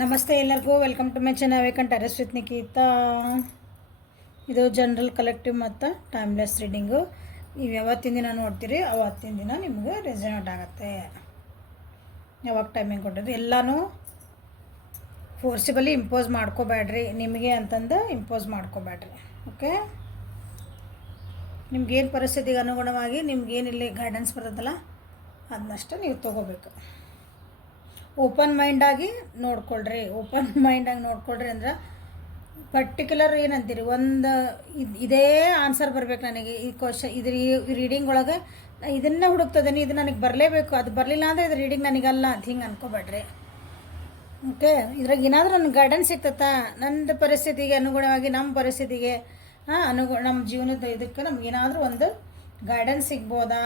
ನಮಸ್ತೆ ಎಲ್ಲರಿಗೂ welcome to my channel ವೇಕನ್ ಟೆರೆಸ್ ವಿತ್ ನಿಖಿತಾ. ಇದು ಜನರಲ್ ಕಲೆಕ್ಟಿವ್ ಮತ್ತು ಟೈಮ್ಲೆಸ್ ರೀಡಿಂಗು. ನೀವು ಯಾವತ್ತಿನ ದಿನ ನೋಡ್ತೀರಿ ಅವತ್ತಿನ ದಿನ ನಿಮಗೆ ರೆಸನೇಟ್ ಆಗುತ್ತೆ. ಯಾವಾಗ ಟೈಮಿಂಗ್ ಕೊಟ್ಟಿದ್ದು ಎಲ್ಲನೂ ಫೋರ್ಸಿಬಲಿ ಇಂಪೋಸ್ ಮಾಡ್ಕೋಬೇಡ್ರಿ, ನಿಮಗೆ ಅಂತಂದು ಇಂಪೋಸ್ ಮಾಡ್ಕೋಬೇಡ್ರಿ. ಓಕೆ, ನಿಮ್ಗೇನು ಪರಿಸ್ಥಿತಿಗೆ ಅನುಗುಣವಾಗಿ ನಿಮ್ಗೇನಿಲ್ಲಿ ಗೈಡೆನ್ಸ್ ಬರ್ತದಲ್ಲ ಅದನ್ನಷ್ಟು ನೀವು ತೊಗೋಬೇಕು. ಓಪನ್ ಮೈಂಡಾಗಿ ನೋಡ್ಕೊಳ್ರಿ. ಓಪನ್ ಮೈಂಡಾಗಿ ನೋಡ್ಕೊಳ್ರಿ ಅಂದ್ರೆ ಪರ್ಟಿಕ್ಯುಲರ್ ಏನಂತೀರಿ, ಒಂದು ಇದೇ ಆನ್ಸರ್ ಬರಬೇಕು ನನಗೆ ಈ ಕ್ವಶನ್, ಇದು ರೀಡಿಂಗ್ ಒಳಗೆ ಇದನ್ನೇ ಹುಡುಕ್ತದೇನೆ, ಇದು ನನಗೆ ಬರಲೇಬೇಕು, ಅದು ಬರಲಿಲ್ಲ ಅಂದರೆ ಇದು ರೀಡಿಂಗ್ ನನಗಲ್ಲ ಅಂತ ಹಿಂಗೆ ಅನ್ಕೋಬೇಡ್ರಿ. ಓಕೆ, ಇದ್ರಾಗ ಏನಾದರೂ ನನಗೆ ಗೈಡೆನ್ಸ್ ಸಿಗ್ತತ್ತಾ ನನ್ನ ಪರಿಸ್ಥಿತಿಗೆ ಅನುಗುಣವಾಗಿ, ನಮ್ಮ ಪರಿಸ್ಥಿತಿಗೆ ನಮ್ಮ ಜೀವನದ ಇದಕ್ಕೆ ನಮಗೇನಾದರೂ ಒಂದು ಗೈಡೆನ್ಸ್ ಸಿಗ್ಬೋದಾ,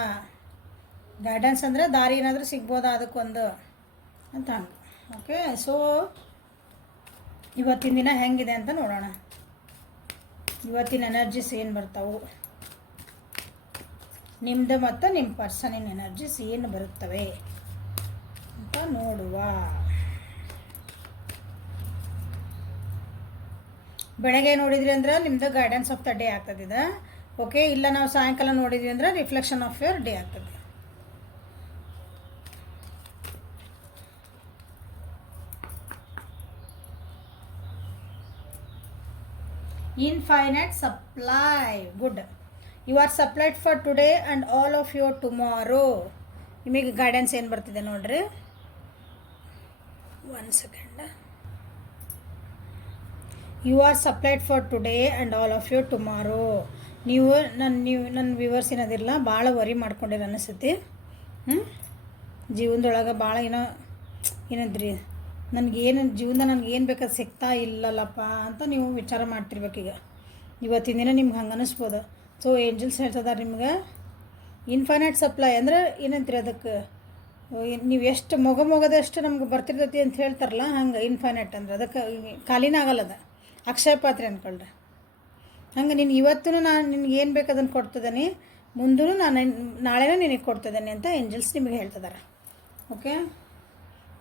ಗೈಡೆನ್ಸ್ ಅಂದರೆ ದಾರಿ ಏನಾದರೂ ಸಿಗ್ಬೋದಾ ಅದಕ್ಕೊಂದು ಅಂತ ಹಂಗೆ. ಓಕೆ, ಸೊ ಇವತ್ತಿನ ದಿನ ಹೆಂಗಿದೆ ಅಂತ ನೋಡೋಣ. ಇವತ್ತಿನ ಎನರ್ಜೀಸ್ ಏನು ಬರ್ತಾವೆ, ನಿಮ್ಮದು ಮತ್ತು ನಿಮ್ಮ ಪರ್ಸನಿನ ಎನರ್ಜೀಸ್ ಏನು ಬರುತ್ತವೆ ಅಂತ ನೋಡುವ. ಬೆಳಗ್ಗೆ ನೋಡಿದ್ರಿ ಅಂದ್ರೆ ನಿಮ್ಮದು ಗೈಡೆನ್ಸ್ ಆಫ್ ದ ಡೇ ಆಗ್ತದೆ. ಓಕೆ, ಇಲ್ಲ ನಾವು ಸಾಯಂಕಾಲ ನೋಡಿದ್ವಿ ಅಂದ್ರೆ ರಿಫ್ಲೆಕ್ಷನ್ ಆಫ್ ಯುವರ್ ಡೇ ಆಗ್ತದೆ. Infinite supply. Good. You are supplied for today and all of you tomorrow. ನಿಮಗೆ ಗೈಡೆನ್ಸ್ ಏನು ಬರ್ತಿದೆ ನೋಡ್ರಿ. 1 second. You are supplied for today and all of you tomorrow. ನೀವು ನನ್ನ ವ್ಯೂವರ್ಸ್ ಏನದಿರಲ್ಲ ಭಾಳ ವರಿ ಮಾಡ್ಕೊಂಡಿರ ಅನಿಸುತ್ತೆ. ಜೀವನದೊಳಗೆ ಭಾಳ ಏನಂದ್ರಿ, ನನಗೇನು ಜೀವನದಾಗ ನನಗೇನು ಬೇಕಾದ ಸಿಗ್ತಾ ಇಲ್ಲಲ್ಲಪ್ಪ ಅಂತ ನೀವು ವಿಚಾರ ಮಾಡ್ತಿರ್ಬೇಕೀಗ. ಇವತ್ತಿನ ದಿನ ನಿಮ್ಗೆ ಹಂಗೆ ಅನ್ನಿಸ್ಬೋದು. ಸೊ ಏಂಜಲ್ಸ್ ಹೇಳ್ತದಾರೆ ನಿಮ್ಗೆ ಇನ್ಫೈನೈಟ್ ಸಪ್ಲೈ ಅಂದರೆ ಏನಂತೀರಿ ಅದಕ್ಕೆ, ನೀವು ಎಷ್ಟು ಮೊಗದಷ್ಟು ನಮ್ಗೆ ಬರ್ತಿರ್ತೈತಿ ಅಂತ ಹೇಳ್ತಾರಲ್ಲ, ಹಂಗೆ ಇನ್ಫೈನೈಟ್ ಅಂದ್ರೆ ಅದಕ್ಕೆ ಖಾಲಿನ ಆಗಲ್ಲದ, ಅಕ್ಷಯ ಪಾತ್ರೆ ಅಂದ್ಕೊಳ್ರಿ. ಹಂಗೆ ನೀನು ಇವತ್ತೂ ನಾನು ನಿನ್ಗೆ ಏನು ಬೇಕು ಅದನ್ನು ಕೊಡ್ತಿದ್ದೀನಿ, ಮುಂದೂ ನಾನು ನಾಳೆನೂ ನಿನಗೆ ಕೊಡ್ತಿದ್ದೀನಿ ಅಂತ ಏಂಜಲ್ಸ್ ನಿಮಗೆ ಹೇಳ್ತಿದ್ದಾರೆ. ಓಕೆ,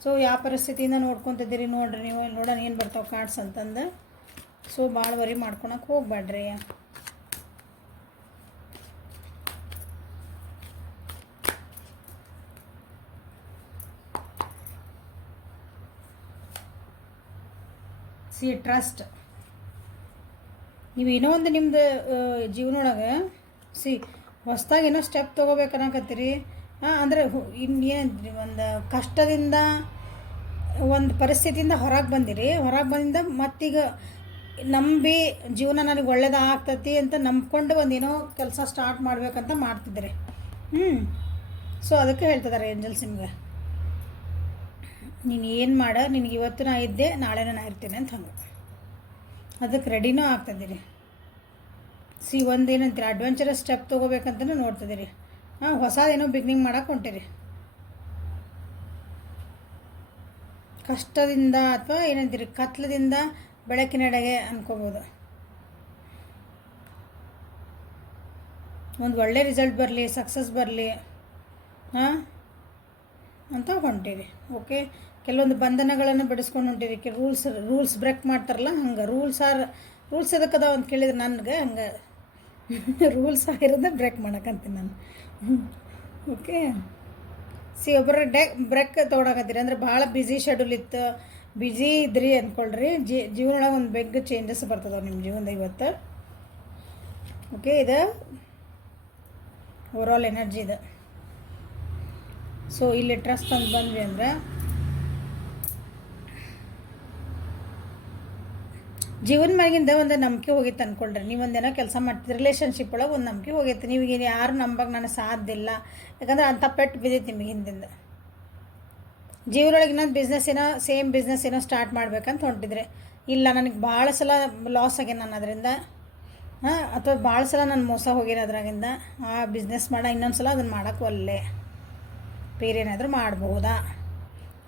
ಸೊ ಯಾವ ಪರಿಸ್ಥಿತಿಯಿಂದ ನೋಡ್ಕೊತಿದ್ದೀರಿ ನೋಡ್ರಿ. ನೀವು ನೋಡೋಣ ಏನು ಬರ್ತಾವೆ ಕಾರ್ಡ್ಸ್ ಅಂತಂದು. ಸೊ ಭಾಳ ವರಿ ಮಾಡ್ಕೊಳಕ್ಕೆ ಹೋಗ್ಬೇಡ್ರಿ. C trust. ನೀವು ಏನೋ ಒಂದು ನಿಮ್ಮದು ಜೀವನೊಳಗೆ ಹೊಸ್ದಾಗಿ ಏನೋ ಸ್ಟೆಪ್ ತೊಗೋಬೇಕನ್ನಕತ್ತೀರಿ. ಅಂದರೆ ಇನ್ನೇನು ಒಂದು ಕಷ್ಟದಿಂದ ಒಂದು ಪರಿಸ್ಥಿತಿಯಿಂದ ಹೊರಗೆ ಬಂದಿಂದ ಮತ್ತೀಗ ನಂಬಿ ಜೀವನ ನನಗೆ ಒಳ್ಳೇದಾಗ್ತತಿ ಅಂತ ನಂಬ್ಕೊಂಡು ಒಂದೇನೋ ಕೆಲಸ ಸ್ಟಾರ್ಟ್ ಮಾಡ್ಬೇಕಂತ ಮಾಡ್ತಿದ್ದೀರಿ. ಸೊ ಅದಕ್ಕೆ ಹೇಳ್ತಿದ್ದಾರೆ ಏಂಜಲ್ಸ್ ನಿಮ್ಗೆ, ನೀನು ಏನು ಮಾಡ, ನಿನಗೆ ಇವತ್ತು ನಾ ಇದ್ದೆ ನಾಳೆನೂ ನಾ ಇರ್ತೀನಿ ಅಂತ ಹಂಗೆ ಅದಕ್ಕೆ ರೆಡಿನೂ ಆಗ್ತಿದ್ದೀರಿ. ಒಂದೇನಂತೀರಿ ಅಡ್ವೆಂಚರಸ್ ಸ್ಟೆಪ್ ತೊಗೋಬೇಕಂತಲೂ ನೋಡ್ತಿದ್ದೀರಿ. ಹೊಸದೇನೋ ಬಿಗ್ನಿಂಗ್ ಮಾಡೋಕೆ ಹೊಂಟಿರಿ. ಕಷ್ಟದಿಂದ ಅಥವಾ ಏನಂತೀರಿ ಕತ್ಲದಿಂದ ಬೆಳಕಿನೆಡೆಗೆ ಅನ್ಕೋಬೋದು. ಒಂದು ಒಳ್ಳೆ ರಿಸಲ್ಟ್ ಬರಲಿ, ಸಕ್ಸಸ್ ಬರಲಿ ಅಂತ ಹೊಂಟಿರಿ. ಓಕೆ, ಕೆಲವೊಂದು ಬಂಧನಗಳನ್ನು ಬಿಡಿಸ್ಕೊಂಡು ಹೊಂಟಿರಿ. ರೂಲ್ಸ್ ಬ್ರೇಕ್ ಮಾಡ್ತಾರಲ್ಲ ಹಂಗೆ. ರೂಲ್ಸ್ ಎದಕ್ಕದ ಅಂತ ಕೇಳಿದ್ರೆ ನನಗೆ ಹಂಗೆ ರೂಲ್ಸ್ ಆಗಿರೋದೇ ಬ್ರೇಕ್ ಮಾಡೋಕ್ಕಂತೀನಿ ನಾನು. ಓಕೆ, ಒಬ್ಬರ ಬ್ರೇಕ್ ತೊಗೊಳಕತ್ತೀರಿ ಅಂದರೆ ಭಾಳ ಬ್ಯುಸಿ ಶೆಡ್ಯೂಲ್ ಇತ್ತು, ಬ್ಯುಸಿ ಇದ್ರಿ ಅಂದ್ಕೊಳ್ರಿ. ಜೀವನೊಳಗೆ ಒಂದು ಬೆಗ್ ಚೇಂಜಸ್ ಬರ್ತದೆ ನಿಮ್ಮ ಜೀವನದ ಇವತ್ತು. ಓಕೆ, ಇದು ಓವರಾಲ್ ಎನರ್ಜಿ ಇದೆ. ಸೊ ಇಲ್ಲಿ ಟ್ರಸ್ಟ್ ಅಂತ ಬಂದ್ವಿ ಅಂದ್ರೆ ಜೀವನ ಮ್ಯಾಗಿಂದ ಒಂದು ನಂಬಿಕೆ ಹೋಗಿತ್ತು ಅಂದ್ಕೊಳ್ರಿ. ನೀವೊಂದೇನೋ ಕೆಲಸ ಮಾಡ್ತಿದ್ರಿ, ರಿಲೇಷನ್ಶಿಪ್ ಒಳಗೆ ಒಂದು ನಂಬಿಕೆ ಹೋಗೈತೆ. ನೀವೀಗ ಯಾರು ನಂಬಕ್ಕೆ ನನಗೆ ಸಾಧ್ಯ ಇಲ್ಲ, ಯಾಕಂದ್ರೆ ಅಂಥ ಪೆಟ್ಟು ಬಿದ್ದೈತಿ ನಿಮಗೆ ಹಿಂದಿಂದ. ಜೀವನೊಳಗೆ ಇನ್ನೊಂದು ಸೇಮ್ ಬಿಸ್ನೆಸ್ ಏನೋ ಸ್ಟಾರ್ಟ್ ಮಾಡ್ಬೇಕಂತ ಹೊಂಟಿದ್ರೆ, ಇಲ್ಲ ನನಗೆ ಭಾಳ ಸಲ ಲಾಸ್ ಆಗ್ಯಾನ ನಾನು ಅದರಿಂದ, ಅಥವಾ ಭಾಳ ಸಲ ನಾನು ಮೋಸ ಹೋಗ್ಯಾನ ಅದ್ರಾಗಿಂದ, ಆ ಬಿಸ್ನೆಸ್ ಇನ್ನೊಂದು ಸಲ ಅದನ್ನು ಮಾಡೋಕ್ಕೆ ಒಲ್ಲೆ, ಬೇರೆ ಏನಾದರೂ ಮಾಡ್ಬೋದಾ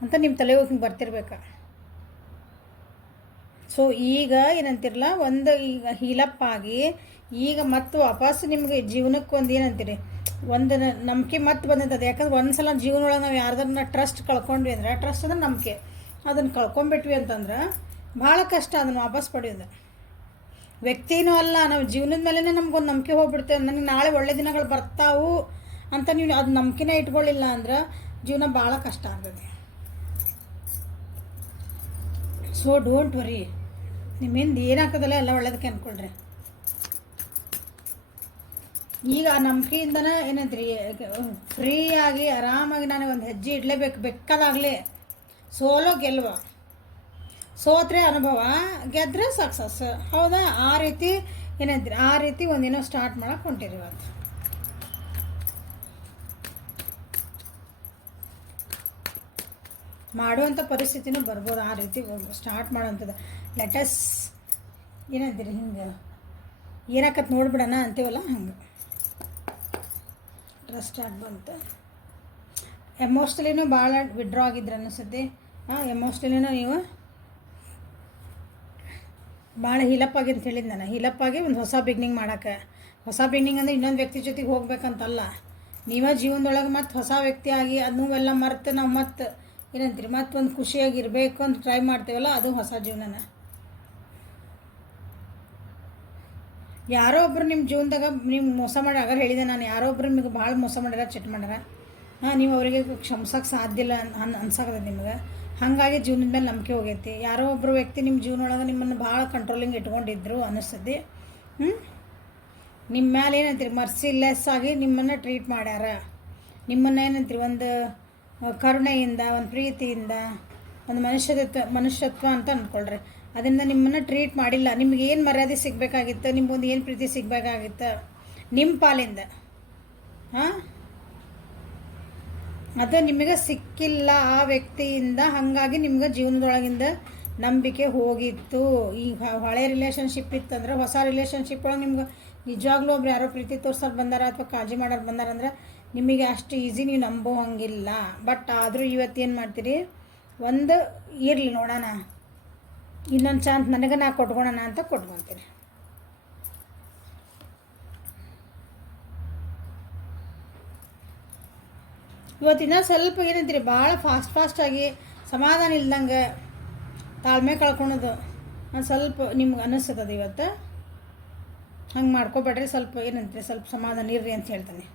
ಅಂತ ನಿಮ್ಮ ತಲೆ ಹೋಗಿ ಬರ್ತಿರ್ಬೇಕು. ಸೊ ಈಗ ಏನಂತಿರಲ್ಲ, ಒಂದು ಈಗ ಹೀಲಪ್ ಆಗಿ ಈಗ ಮತ್ತು ವಾಪಸ್ ನಿಮಗೆ ಜೀವನಕ್ಕೆ ಒಂದು ಏನಂತೀರಿ, ಒಂದು ನಂಬಿಕೆ ಮತ್ತೆ ಬಂದಿರ್ತದೆ. ಯಾಕಂದ್ರೆ ಒಂದು ಸಲ ಜೀವನೊಳಗೆ ನಾವು ಯಾರ್ದನ್ನ ಟ್ರಸ್ಟ್ ಕಳ್ಕೊಂಡ್ವಿ ಅಂದರೆ, ಟ್ರಸ್ಟ್ ಅಂದ್ರೆ ನಂಬಿಕೆ, ಅದನ್ನು ಕಳ್ಕೊಂಬಿಟ್ವಿ ಅಂತಂದ್ರೆ ಭಾಳ ಕಷ್ಟ ಅದನ್ನು ವಾಪಸ್ ಪಡೆಯೋದು. ವ್ಯಕ್ತಿನೂ ಅಲ್ಲ, ನಾವು ಜೀವನದ ಮೇಲೇ ನಮ್ಗೊಂದು ನಂಬಿಕೆ ಹೋಗ್ಬಿಡ್ತೇವೆ. ನನಗೆ ನಾಳೆ ಒಳ್ಳೆ ದಿನಗಳು ಬರ್ತಾವು ಅಂತ ನೀವು ಅದು ನಂಬಿಕೆನೇ ಇಟ್ಕೊಳ್ಳಿಲ್ಲ ಅಂದ್ರೆ ಜೀವನ ಭಾಳ ಕಷ್ಟ ಆಗ್ತದೆ. ಸೊ ಡೋಂಟ್ ವರಿ, ನಿಮ್ಮಿಂದ ಏನಾಗ್ತದಲ್ಲ ಎಲ್ಲ ಒಳ್ಳೇದಕ್ಕೆ ಅಂದ್ಕೊಳ್ರಿ. ಈಗ ಆ ನಂಬಿಕೆಯಿಂದನೇ ಏನಂತ್ರಿ, ಫ್ರೀಯಾಗಿ ಆರಾಮಾಗಿ ನಾನು ಒಂದು ಹೆಜ್ಜೆ ಇಡಲೇಬೇಕು, ಬೇಕಾದಾಗಲೇ. ಸೋಲೋ ಗೆಲ್ವ, ಸೋತ್ರೆ ಅನುಭವ, ಗೆದ್ರೆ ಸಕ್ಸಸ್. ಹೌದಾ? ಆ ರೀತಿ ಏನಂತೀರಿ, ಆ ರೀತಿ ಒಂದಿನೋ ಸ್ಟಾರ್ಟ್ ಮಾಡಕ್ಕೆ ಹೊಂಟಿರಿ ಇವತ್ತು. ಮಾಡುವಂಥ ಪರಿಸ್ಥಿತಿನೂ ಬರ್ಬೋದು. ಆ ರೀತಿ ಸ್ಟಾರ್ಟ್ ಮಾಡೋವಂಥದ್ದು. ಲೆಟಸ್ ಏನಂತೀರಿ, ಹಿಂಗೆ ಏನಾಕತ್ ನೋಡ್ಬಿಡೋಣ ಅಂತೀವಲ್ಲ, ಹಂಗೆ ಟ್ರಸ್ಟ್ ಆಗಿ ಬಂತು. ಎಮೋಷ್ನಲಿನೂ ಭಾಳ ವಿಡ್ರಾ ಆಗಿದ್ರೆ ಅನ್ನಿಸುತ್ತೆ. ಎಮೋಷ್ನಲಿನೂ ನೀವು ಭಾಳ ಹೀಲಪ್ ಆಗಿ ಅಂತ ಹೇಳಿದ್ದು ನಾನು. ಹೀಲಪ್ ಆಗಿ ಒಂದು ಹೊಸ ಬಿಗ್ನಿಂಗ್ ಮಾಡೋಕ್ಕೆ. ಹೊಸ ಬಿಗ್ನಿಂಗ್ ಅಂದರೆ ಇನ್ನೊಂದು ವ್ಯಕ್ತಿ ಜೊತೆಗೆ ಹೋಗ್ಬೇಕಂತಲ್ಲ, ನೀವೇ ಜೀವನದೊಳಗೆ ಮತ್ತು ಹೊಸ ವ್ಯಕ್ತಿಯಾಗಿ ಅದನ್ನೆಲ್ಲ ಮರೆತು ನಾವು ಮತ್ತು ಏನಂತೀರಿ ಮತ್ತೊಂದು ಖುಷಿಯಾಗಿರಬೇಕು ಅಂತ ಟ್ರೈ ಮಾಡ್ತೀವಲ್ಲ, ಅದು ಹೊಸ ಜೀವನನ. ಯಾರೋ ಒಬ್ರು ನಿಮ್ಮ ಜೀವನದಾಗ ನೀವು ಮೋಸ ಮಾಡಿ ಆಗ ಹೇಳಿದೆ ನಾನು, ಯಾರೋ ಒಬ್ರು ನಿಮಗೆ ಭಾಳ ಮೋಸ ಮಾಡ್ಯಾರ, ಚಿಟ್ ಮಾಡ್ಯಾರ, ನೀವು ಅವರಿಗೆ ಕ್ಷಮಿಸೋಕ್ಕೆ ಸಾಧ್ಯ ಇಲ್ಲ ಅನ್ಸಕತ್ತದ ನಿಮ್ಗೆ. ಹಾಗಾಗಿ ಜೀವನದ ಮೇಲೆ ನಂಬಿಕೆ ಹೋಗೈತಿ. ಯಾರೋ ಒಬ್ಬರು ವ್ಯಕ್ತಿ ನಿಮ್ಮ ಜೀವನೊಳಗೆ ನಿಮ್ಮನ್ನು ಭಾಳ ಕಂಟ್ರೋಲಿಂಗ್ ಇಟ್ಕೊಂಡಿದ್ರು ಅನ್ನಿಸ್ತದೆ. ನಿಮ್ಮ ಮೇಲೆ ಏನಂತೀರಿ ಮರ್ಸಿಲೆಸ್ ಆಗಿ ನಿಮ್ಮನ್ನು ಟ್ರೀಟ್ ಮಾಡ್ಯಾರ. ನಿಮ್ಮನ್ನು ಏನಂತೀರಿ ಒಂದು ಕರುಣೆಯಿಂದ, ಒಂದು ಪ್ರೀತಿಯಿಂದ, ಒಂದು ಮನುಷ್ಯತ್ವ ಅಂತ ಅಂದ್ಕೊಳ್ರಿ, ಅದರಿಂದ ನಿಮ್ಮನ್ನು ಟ್ರೀಟ್ ಮಾಡಿಲ್ಲ. ನಿಮ್ಗೆ ಏನು ಮರ್ಯಾದೆ ಸಿಗಬೇಕಾಗಿತ್ತು, ನಿಮ್ಗೊಂದು ಏನು ಪ್ರೀತಿ ಸಿಗಬೇಕಾಗಿತ್ತು ನಿಮ್ಮ ಪಾಲಿಂದ, ಅದು ನಿಮಗೆ ಸಿಕ್ಕಿಲ್ಲ ಆ ವ್ಯಕ್ತಿಯಿಂದ. ಹಾಗಾಗಿ ನಿಮ್ಗೆ ಜೀವನದೊಳಗಿಂದ ನಂಬಿಕೆ ಹೋಗಿತ್ತು. ಈ ಹಳೆ ರಿಲೇಷನ್ಶಿಪ್ ಇತ್ತಂದ್ರೆ, ಹೊಸ ರಿಲೇಷನ್ಶಿಪ್ ಒಳಗೆ ನಿಮ್ಗೆ ನಿಜವಾಗ್ಲೂ ಒಬ್ರು ಯಾರೋ ಪ್ರೀತಿ ತೋರ್ಸೋರು ಬಂದಾರ ಅಥವಾ ಕಾಳಜಿ ಮಾಡೋರು ಬಂದಾರಂದ್ರೆ ನಿಮಗೆ ಅಷ್ಟು ಈಸಿ ನೀವು ನಂಬೋ ಹಂಗಿಲ್ಲ. ಬಟ್ ಆದರೂ ಇವತ್ತೇನು ಮಾಡ್ತೀರಿ, ಒಂದು ಇರಲಿ ನೋಡೋಣ, ಇನ್ನೊಂದು ಚಾನ್ಸ್ ನನಗೆ ನಾ ಕೊಟ್ಕೊಳೋಣ ಅಂತ ಕೊಟ್ಕೊತೀರಿ. ಇವತ್ತಿನ ಸ್ವಲ್ಪ ಏನಂತೀರಿ ಭಾಳ ಫಾಸ್ಟಾಗಿ ಸಮಾಧಾನ ಇಲ್ದಂಗೆ ತಾಳ್ಮೆ ಕಳ್ಕೊಳೋದು ಸ್ವಲ್ಪ ನಿಮ್ಗೆ ಅನ್ನಿಸ್ತದ ಇವತ್ತು. ಹಂಗೆ ಮಾಡ್ಕೊಬೇಡ್ರಿ. ಸ್ವಲ್ಪ ಏನಂತೀರಿ ಸ್ವಲ್ಪ ಸಮಾಧಾನ ಇರ್ರಿ ಅಂತ ಹೇಳ್ತಾನೆ.